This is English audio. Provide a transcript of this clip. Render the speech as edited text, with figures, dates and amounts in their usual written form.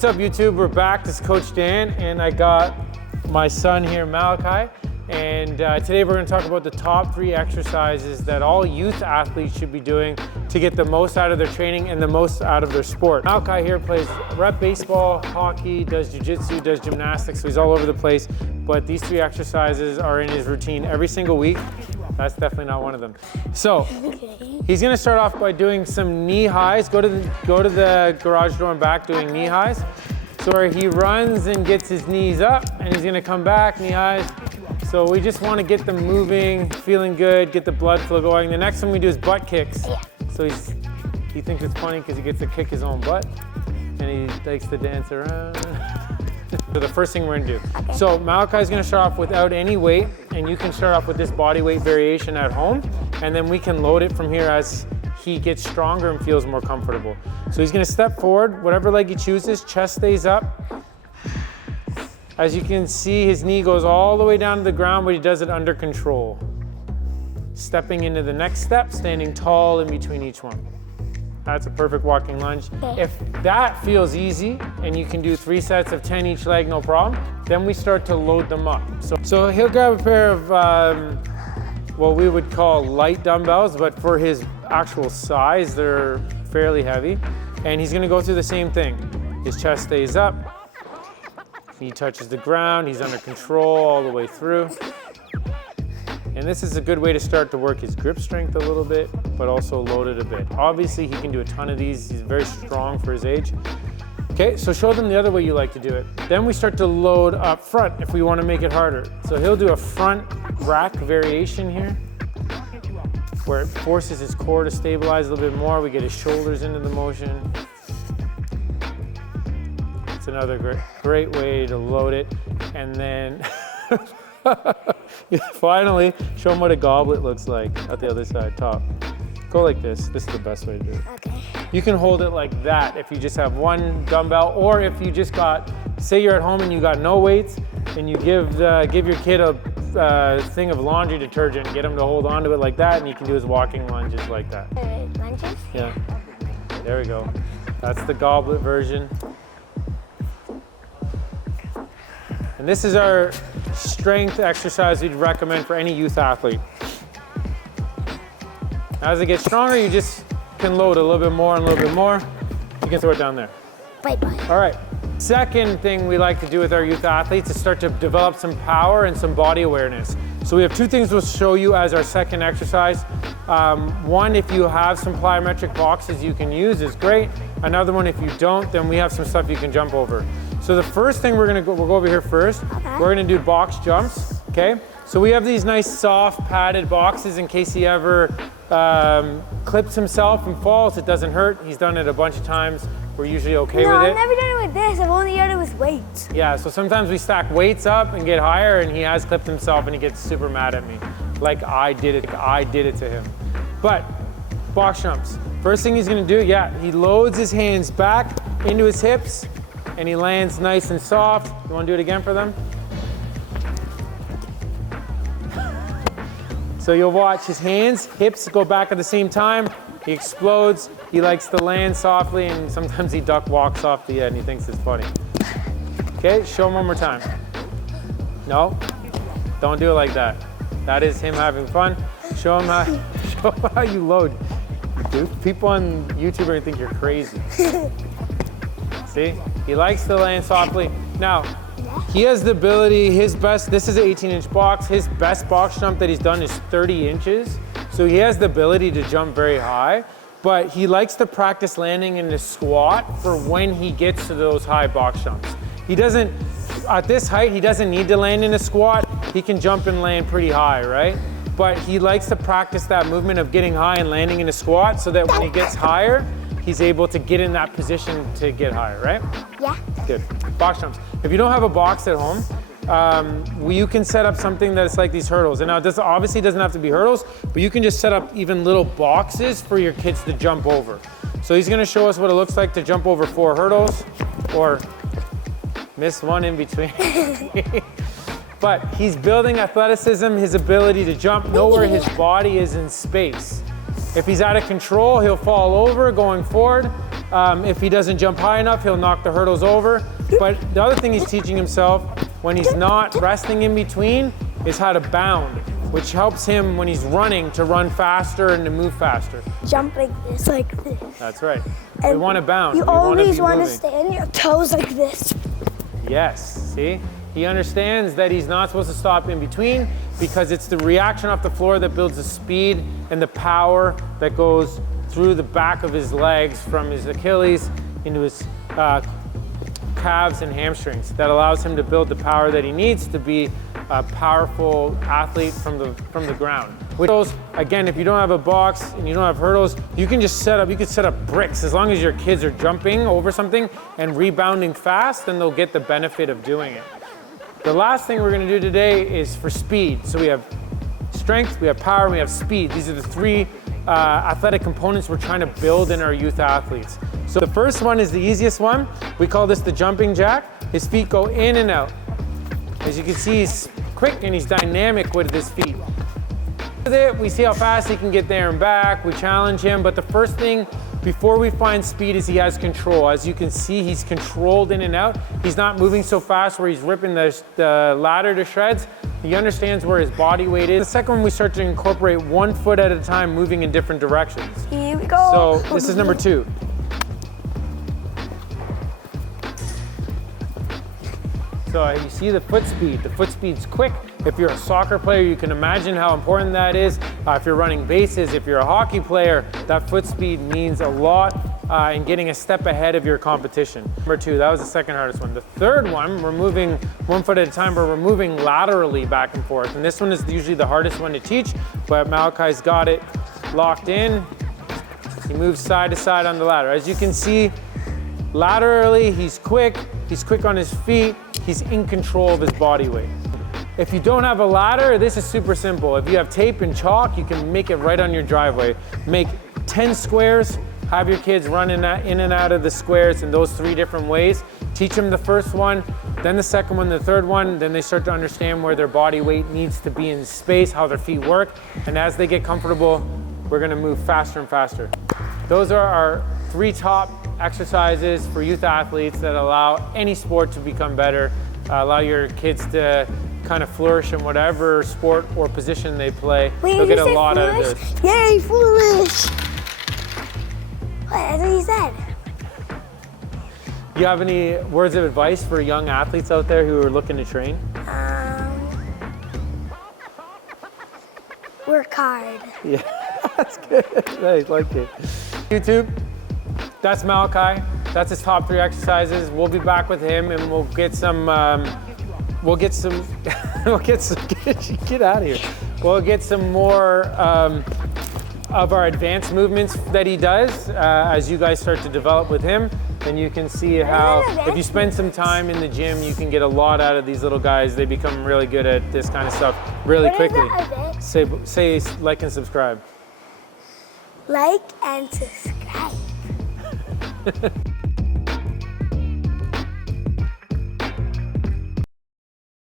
What's up, YouTube? We're back. This is Coach Dan, and I got my son here, Malachi. And today we're going to talk about the top 3 exercises that all youth athletes should be doing to get the most out of their training and the most out of their sport. Malachi here plays rep baseball, hockey, does jiu-jitsu, does gymnastics, so he's all over the place. But these 3 exercises are in his routine every single week. That's definitely not one of them. So he's going to start off by doing some knee highs. Go to the garage door and back doing knee highs. So where he runs and gets his knees up, and he's going to come back, knee highs. So we just want to get them moving, feeling good, get the blood flow going. The next one we do is butt kicks. So he thinks it's funny because he gets to kick his own butt, and he likes to dance around. So the first thing we're gonna do. Okay. So Malachi's gonna start off without any weight, and you can start off with this body weight variation at home, and then we can load it from here as he gets stronger and feels more comfortable. So he's gonna step forward, whatever leg he chooses, chest stays up. As you can see, his knee goes all the way down to the ground, but he does it under control. Stepping into the next step, standing tall in between each one. That's a perfect walking lunge. If that feels easy and you can do 3 sets of 10 each leg, no problem, then we start to load them up. So he'll grab a pair of what we would call light dumbbells, but for his actual size, they're fairly heavy. And he's gonna go through the same thing. His chest stays up, he touches the ground, he's under control all the way through. And this is a good way to start to work his grip strength a little bit, but also load it a bit. Obviously, he can do a ton of these. He's very strong for his age. Okay, so show them the other way you like to do it. Then we start to load up front if we want to make it harder. So he'll do a front rack variation here, where it forces his core to stabilize a little bit more. We get his shoulders into the motion. It's another great way to load it. And then finally, show them what a goblet looks like at the other side, top. Go like this. This is the best way to do it. Okay. You can hold it like that if you just have one dumbbell, or if you just got, say you're at home and you got no weights, and you give your kid a thing of laundry detergent, get him to hold on to it like that, and you can do his walking lunges like that. Lunges? Yeah. There we go. That's the goblet version. And this is our strength exercise we'd recommend for any youth athlete. As it gets stronger, you just can load a little bit more and a little bit more. You can throw it down there. Bye-bye. All right. Second thing we like to do with our youth athletes is start to develop some power and some body awareness. So we have 2 things we'll show you as our second exercise. One, if you have some plyometric boxes you can use, is great. Another one, if you don't, then we have some stuff you can jump over. So the first thing we'll go over here first. Okay. We're gonna do box jumps, okay? So we have these nice soft padded boxes in case he ever clips himself and falls. It doesn't hurt. He's done it a bunch of times. We're usually okay with it. No, I've never done it with this. I've only done it with weights. Yeah, so sometimes we stack weights up and get higher, and he has clipped himself and he gets super mad at me. Like I did it to him. But box jumps. First thing he's gonna do, he loads his hands back into his hips, and he lands nice and soft. You wanna do it again for them? So you'll watch his hands, hips go back at the same time. He explodes. He likes to land softly, and sometimes he duck walks off the end. He thinks it's funny. Okay, show him one more time. No, don't do it like that. That is him having fun. Show him how you load. Dude, people on YouTube are gonna think you're crazy. See, he likes to land softly. Now, he has the ability, this is an 18-inch box. His best box jump that he's done is 30 inches. So he has the ability to jump very high, but he likes to practice landing in the squat for when he gets to those high box jumps. He doesn't, at this height, he doesn't need to land in a squat. He can jump and land pretty high, right? But he likes to practice that movement of getting high and landing in a squat so that when he gets higher, he's able to get in that position to get higher, right? Yeah. Good. Box jumps. If you don't have a box at home, you can set up something that's like these hurdles. And now this obviously doesn't have to be hurdles, but you can just set up even little boxes for your kids to jump over. So he's gonna show us what it looks like to jump over 4 hurdles, or miss one in between. But he's building athleticism, his ability to jump, know where his body is in space. If he's out of control, he'll fall over going forward. If he doesn't jump high enough, he'll knock the hurdles over. But the other thing he's teaching himself when he's not resting in between is how to bound, which helps him when he's running to run faster and to move faster. Jump like this, like this. That's right. We And want to bound. You We wanna always be want to moving. stay on your toes like this. Yes, see? He understands that he's not supposed to stop in between because it's the reaction off the floor that builds the speed and the power that goes through the back of his legs from his Achilles into his calves and hamstrings. That allows him to build the power that he needs to be a powerful athlete from the ground. With those, again, if you don't have a box and you don't have hurdles, you can just you could set up bricks. As long as your kids are jumping over something and rebounding fast, then they'll get the benefit of doing it. The last thing we're gonna do today is for speed. So we have strength, we have power, we have speed. These are the three athletic components we're trying to build in our youth athletes. So the first one is the easiest one. We call this the jumping jack. His feet go in and out. As you can see, he's quick and he's dynamic with his feet. With it, we see how fast he can get there and back. We challenge him, but the first thing before we find speed is he has control. As you can see, he's controlled in and out. He's not moving so fast where he's ripping the ladder to shreds. He understands where his body weight is. The second one, we start to incorporate 1 foot at a time, moving in different directions. Here we go. So this is number 2. So you see the foot speed. The foot speed's quick. If you're a soccer player, you can imagine how important that is. If you're running bases, if you're a hockey player, that foot speed means a lot in getting a step ahead of your competition. Number 2, that was the second hardest one. The third one, we're moving 1 foot at a time, but we're moving laterally back and forth. And this one is usually the hardest one to teach, but Malachi's got it locked in. He moves side to side on the ladder. As you can see, laterally, he's quick on his feet, he's in control of his body weight. If you don't have a ladder, this is super simple. If you have tape and chalk, you can make it right on your driveway. Make 10 squares, have your kids run in and out of the squares in those 3 different ways. Teach them the first one, then the second one, the third one, then they start to understand where their body weight needs to be in space, how their feet work, and as they get comfortable, we're gonna move faster and faster. Those are our 3 top exercises for youth athletes that allow any sport to become better, allow your kids to kind of flourish in whatever sport or position they play. Wait, They'll get a you said lot out of foolish? this. Yay, foolish! What? That's what he said. Do you have any words of advice for young athletes out there who are looking to train? Work hard. Yeah, that's good. Nice, like it. YouTube, that's Malachi. That's his top 3 exercises. We'll be back with him and we'll get some, get out of here. We'll get some more of our advanced movements that he does as you guys start to develop with him. Then you can see how, if you spend some time in the gym, you can get a lot out of these little guys. They become really good at this kind of stuff really quickly. Say like and subscribe. Like and subscribe.